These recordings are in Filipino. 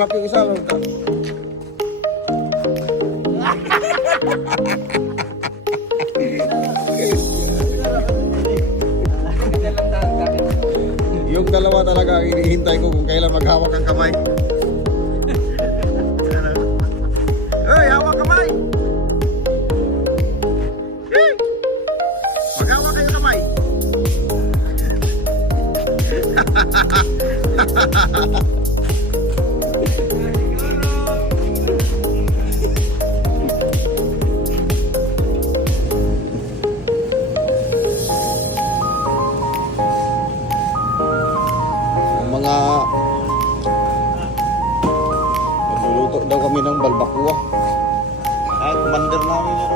Sarap yung isa. Yung dalawa talaga ang hinihintay ko kung kailan maghawak ang kamay. Hoy, hawak kamay! Hey! Maghawak kayo kamay! Mga magluluto daw kami ng balbakuwa. Ay, commander namin yan.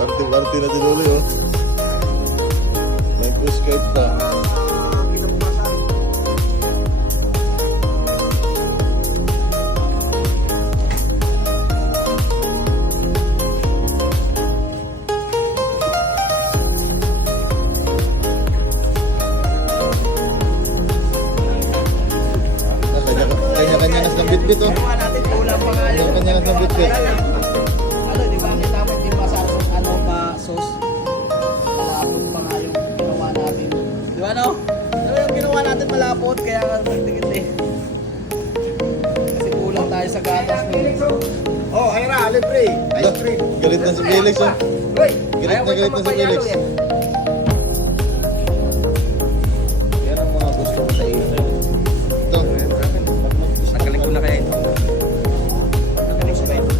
Party-party na tinuloy, oh. May push kahit pa. Kanya-kanya nas ng bit-bit, oh. Kanya-kanya nas ng bit-bit. Ano, di ba? Kita mo hindi masarap ano pa sauce. Malapot pa nga yung ginawa natin. Di ba no? Ano yung ginawa natin malapot kaya magtigit eh. Kasi kulang tayo sa gatas mo. Oh, Ira, libre. Ice cream. Galit na si Felix, oh. Hoy! Galit na si Felix. Yan ang mga gusto ko sa iyo. Ito. Tanggalin ko na kaya ito. Tanggalin ko kaya ito.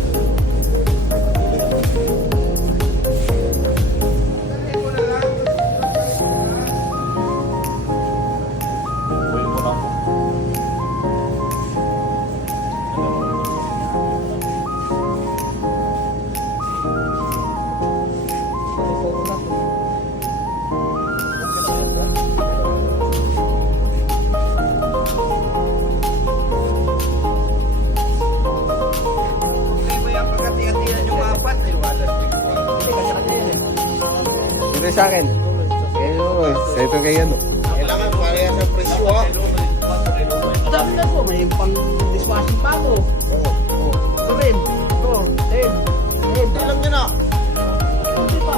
Ito sa akin. Kayo ito kayo ano. Kailangan pareha sa presyo, ha? Dami na po, may pang dishwashing pa ako. Ito rin. Ito. 10. Hindi lang yun, ah. Hindi pa.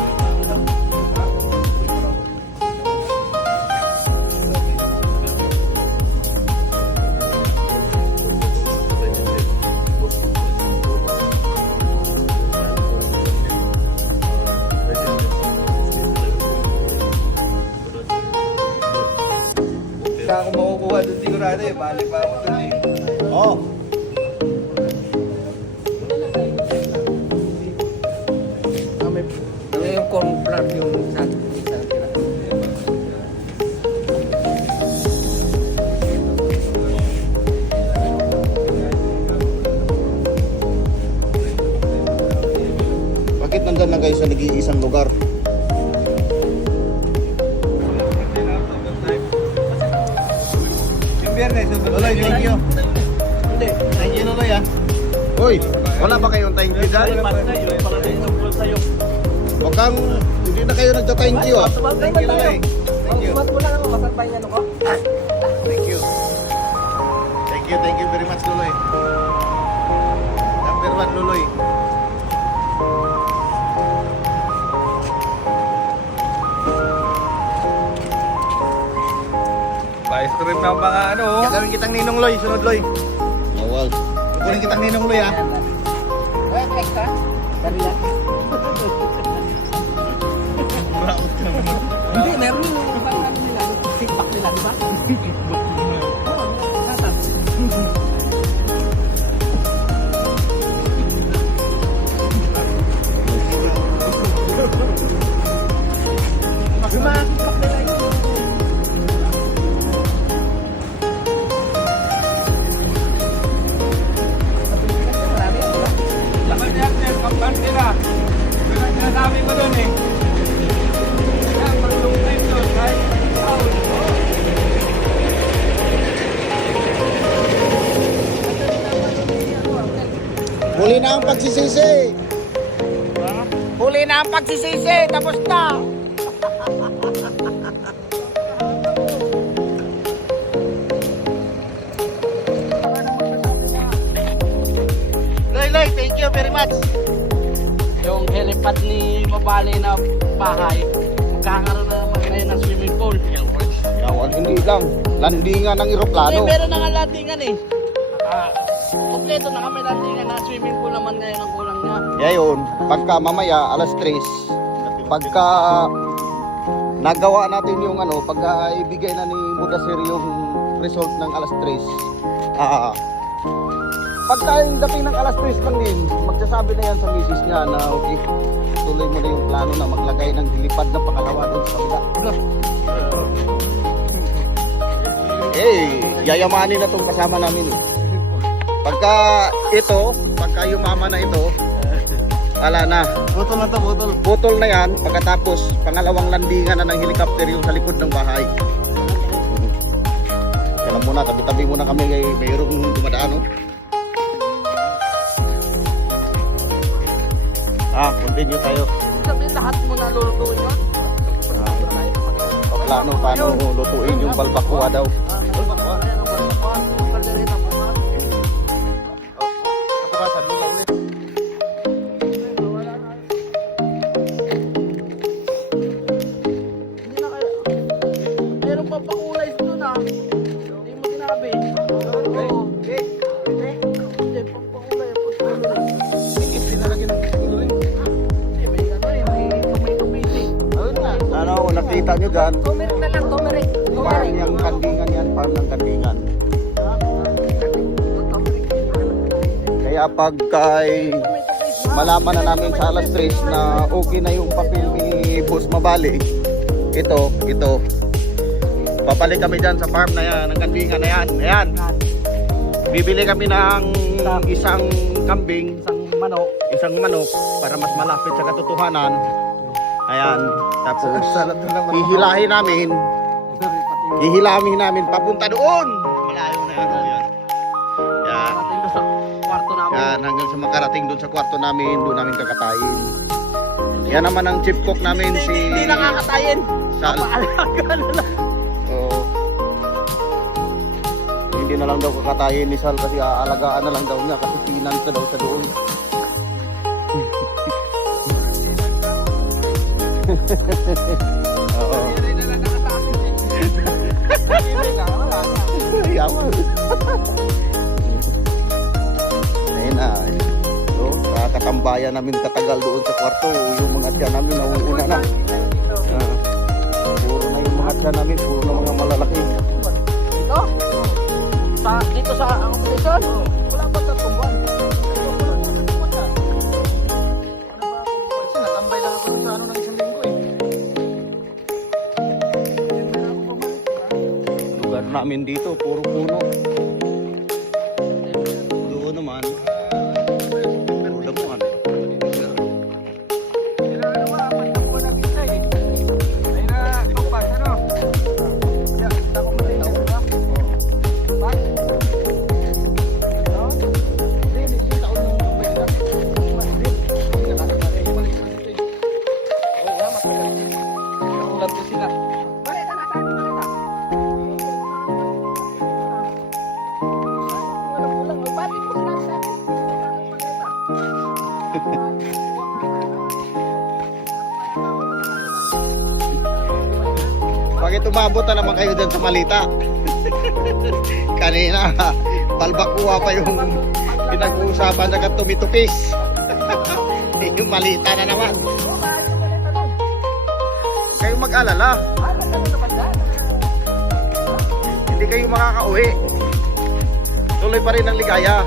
Kaya ako makukuha doon sigurado eh. Balik pa ako doon eh. Oh. Ano yung cornflour yung sa tira. Bakit nandun lang kayo sa nag-iisang lugar? Yung biyernes, Loy, thank you. Hindi. Thank you, Loy, ah. Hoy, wala ba kayong thank you dyan? Huwag kang, hindi na kayo nagta-thank you, ah. Thank you, Loy. Thank you. Sumat mo lang ako, masarap yung ano ko. Thank you. Thank you very much, Luloy. Number 1, Luloy. Vice trip ng mga ano. Gagawin kitang ninong, Loy. Sunod, Loy. Awal. Gagawin kitang ninong, Loy, ah. Kaya extra? Dari lang. Hindi, meron yung ibang ano nila, feedback nila, di ba? Oo, tatas. Yung mga feedback nila yun. Marami, di ba? Laman yan, kapan nila. Sinasabi ko doon eh. Kaya pag yung time doon, kahit pagsisisi. Huli na ang pagsisisi. Tapos na. Loy, thank you very much. Yung helipad ni Mabali na bahay, magkakaroon na naman ngayon ng swimming pool. Yawan, hindi lang. Landingan ng eroplano. Kasi meron na nga landingan eh. Kompleto na kami landingan na swimming pool naman ngayon ang kulang niya. Ngayon, pagka mamaya, alas 3, pagka nagawa natin yung ano, pagka ibigay na ni Mudasir yung result ng alas 3, pagka yung dating ng alas 3 man din, magsasabi na yan sa misis niya na okay, tuloy mo na yung plano na maglagay ng dilipad na pangalawa doon sa kabila. Yayamanin na itong kasama namin eh. Pagka yumama na ito, wala na. Butol na to, butol. Putol na yan, pagkatapos pangalawang landingan na ng helicopter yung sa likod ng bahay. Alam mo na, tabi-tabi muna kami kay mayroong dumadaan, no? Continue tayo. Sabi lahat mo na lulutuin yun? Paano lutuin yung balbacoa daw. Meron pa pakulay doon ah. Hindi mo sinabi. Hindi, pampakulay. Ano, nakita nyo dyan? Turmeric na lang, turmeric. Farm yung kandingan yan, farm ng kandingan. Kaya pagkay malaman na namin sa alas 3 na okay na yung papel ni Boss Mabali, ito, papalik kami dyan sa farm na yan, ng kandingan na yan. Ayan, bibili kami ng isang kambing, isang manok para mas malapit sa katotohanan. Ayan, tapos hihilahin namin papunta doon. Malayo na yan. Yan. Parating doon sa kwarto namin. Yan, hanggang sa makarating doon sa kwarto namin, doon namin kakatayin. Yan naman ang chief cook namin, si Hindi nakakatayin. Sal. Paalaga na lang. Oo. Hindi na lang daw kakatayin ni Sal kasi aalagaan na lang daw niya kasi pinanta daw sa doon. Oo. Yaman. Ayun na. So, katambayan namin katagal doon sa kwarto. Yung mga tiyan namin nauuna na. Puro na yung mga tiyan namin. Puro na mga malalaki. Dito sa accommodation? Wala ba sa tumban? Natambay lang ako sa ano ng isang linggo eh. Lugar namin dito, puro puno. Doon naman, puro damuhan. Bakit umabot na naman kayo dyan sa Malita? Kanina, balbakuha pa yung pinag-uusapan na tumitupis. Yung Malita na naman. Kayo mag-alala. Hindi kayo makakauwi. Tuloy pa rin ang ligaya.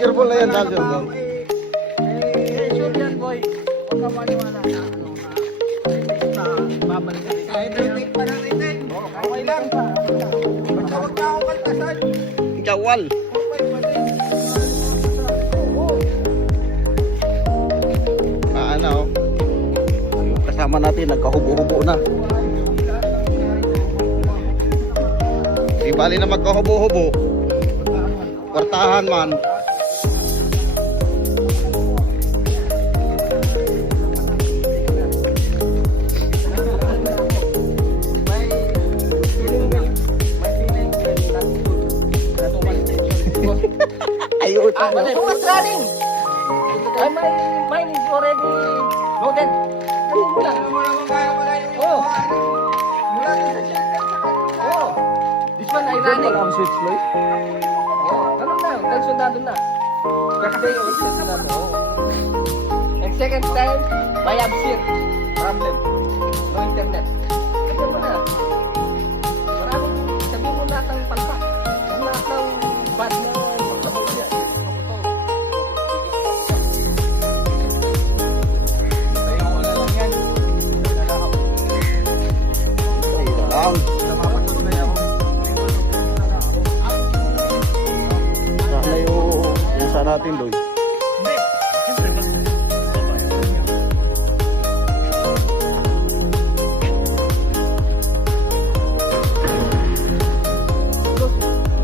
Cheerful na yan, Daljon. Sure yan, boy. Huwag ka maniwala na ano na babalik ka rin. lang. Basta huwag na akong kaltasan. Jawal. Ano? Kasama natin, nagkahubo-hubo na. Di bali na magkahubo-hubo. Kwartahan man. Ayun. Who was running? Mine is already loaded. Ano mo lang? Ano mo naman kaya pala yung Oh. mula din sa shelter sa kanila. Oh. This one I running. switch light. Oh, ganun na. Dahil sundado na. Kasi yung sundado. Oh. And second time, may absent. Problem. No internet. Kasi mo na. Maraming sabi mo lahat ng palpak. Lahat ng bad na pagkabog niya. Tayo ko na lang yan. Ang Napapatuloy ako. sana yung usa natin doy.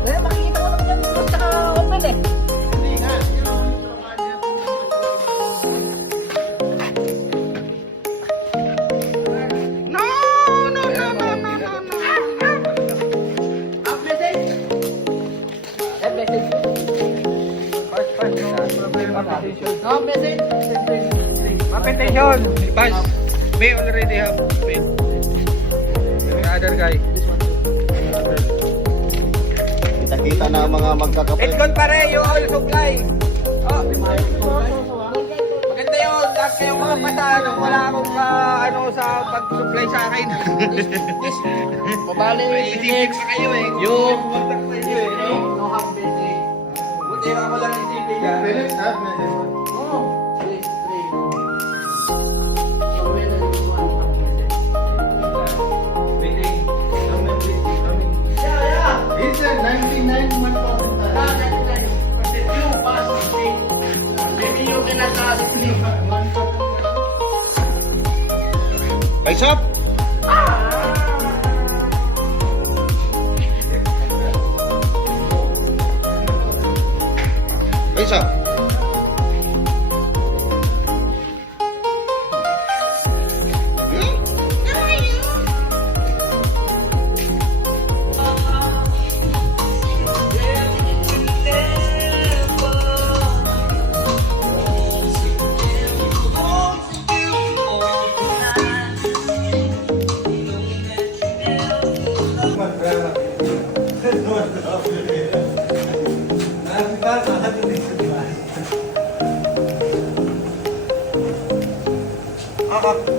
Eh, makikita ko naman yan. Basta open eh. Eh, message. No message. Mapentation. Bas. May already have been. The other guy. Kita-kita na ang mga magkakapit. It's good pare, you all supply. Oh. Maganda yun. Lahat kayong mga pasano. Wala akong ano sa pag-supply sa akin. Mabali. May isipin pa kayo eh. Yung Contact sa inyo eh. no have message. Buti ako lang isipin ka. Oh, 3. So when this one have message. Waiting. It's a 99 month old. You pass me. Maybe you cannot sleep. Face up! Face up!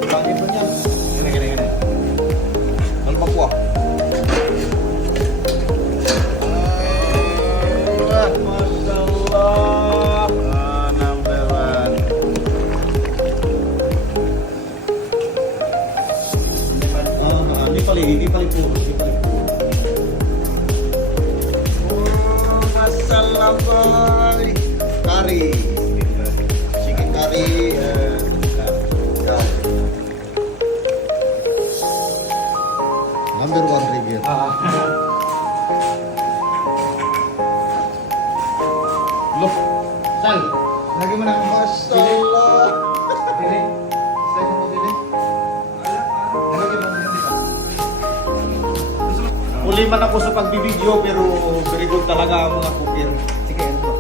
Bakit mo niyan? Gini. Ano ba po? Mashallah. Number one. Di pali po. Masalah boy. Kari. Chicken curry. Number one review. Look. Sal. Lagi mo ng masalah. Dili. Sal mo dili. Nalagyan mo dili dito. Uli man ako sa pagbibideo pero very good talaga ang mga cooker. Sige, ano po?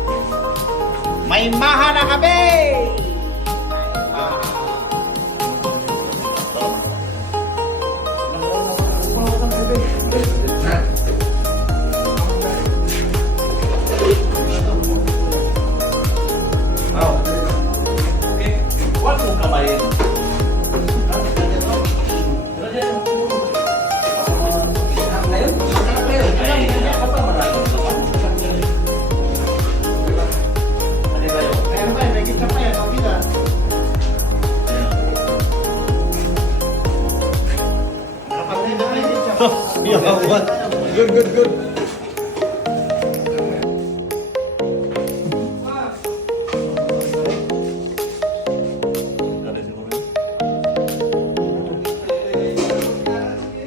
May maha na kami! What mo kabayan? Ano ba, may kitchen pa yan, What? Good, good, good.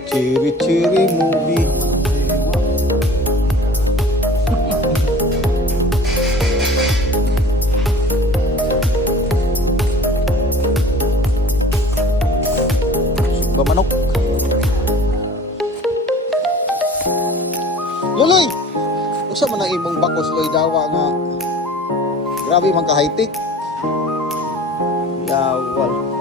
Chiri-chiri movie. Pamanok. Luloy! Usa man ang imong bakos loy dawa nga. Grabe man ka high-tech. Yawal.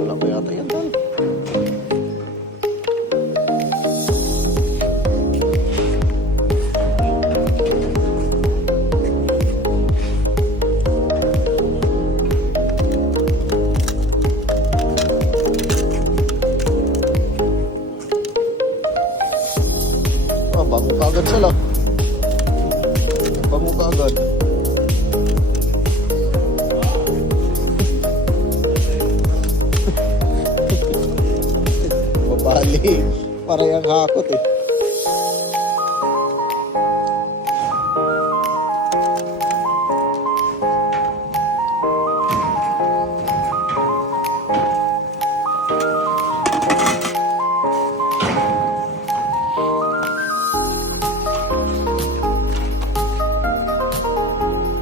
Wala pa yata yan tol. Ah, bango ka agad sila. Bango ka agad. Mabali. Para yung hakot eh.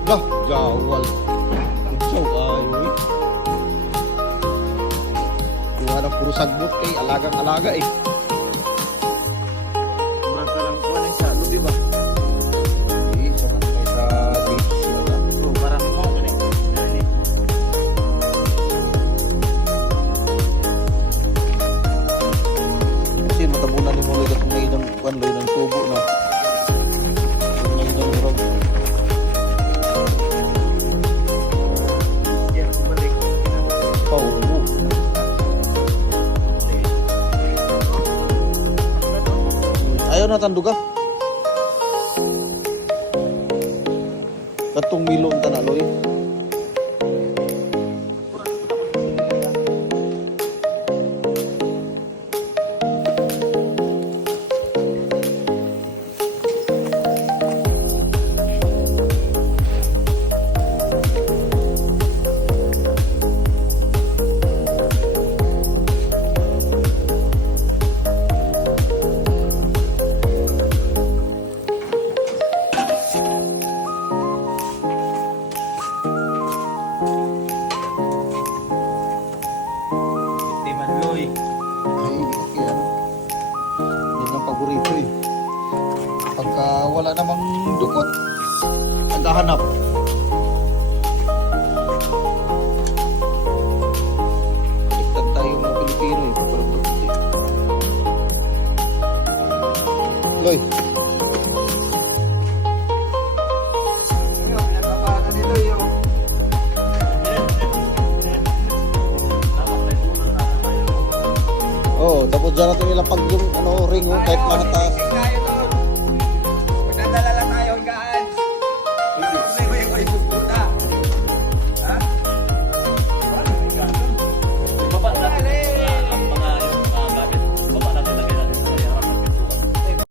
Lah, gawal. Ikaw ayo eh. Kuha ng puro sagbot kay alagang-alaga eh. Murag ka lang kuha na sa lubi ba? Eh, sarap kay sa beach. So, marami mo ka eh. Kasi matabunan ni mo ulit at may ng panloy ng tubo na. May ng murag. Yan, bumalik. Paulo. Ayaw na tanduga. Katong milon tanaloy. Timadloy. Ay, okay yan. Yan ang paborito eh. Pagka wala namang dukot, naghahanap. Baliktad tayo mga Pilipino eh. Pagkalang dukot eh. Loy, Ano, pinagpapata nito yung oh, tapos dyan natin ilang pag yung ano, ring oh, kahit mahataas.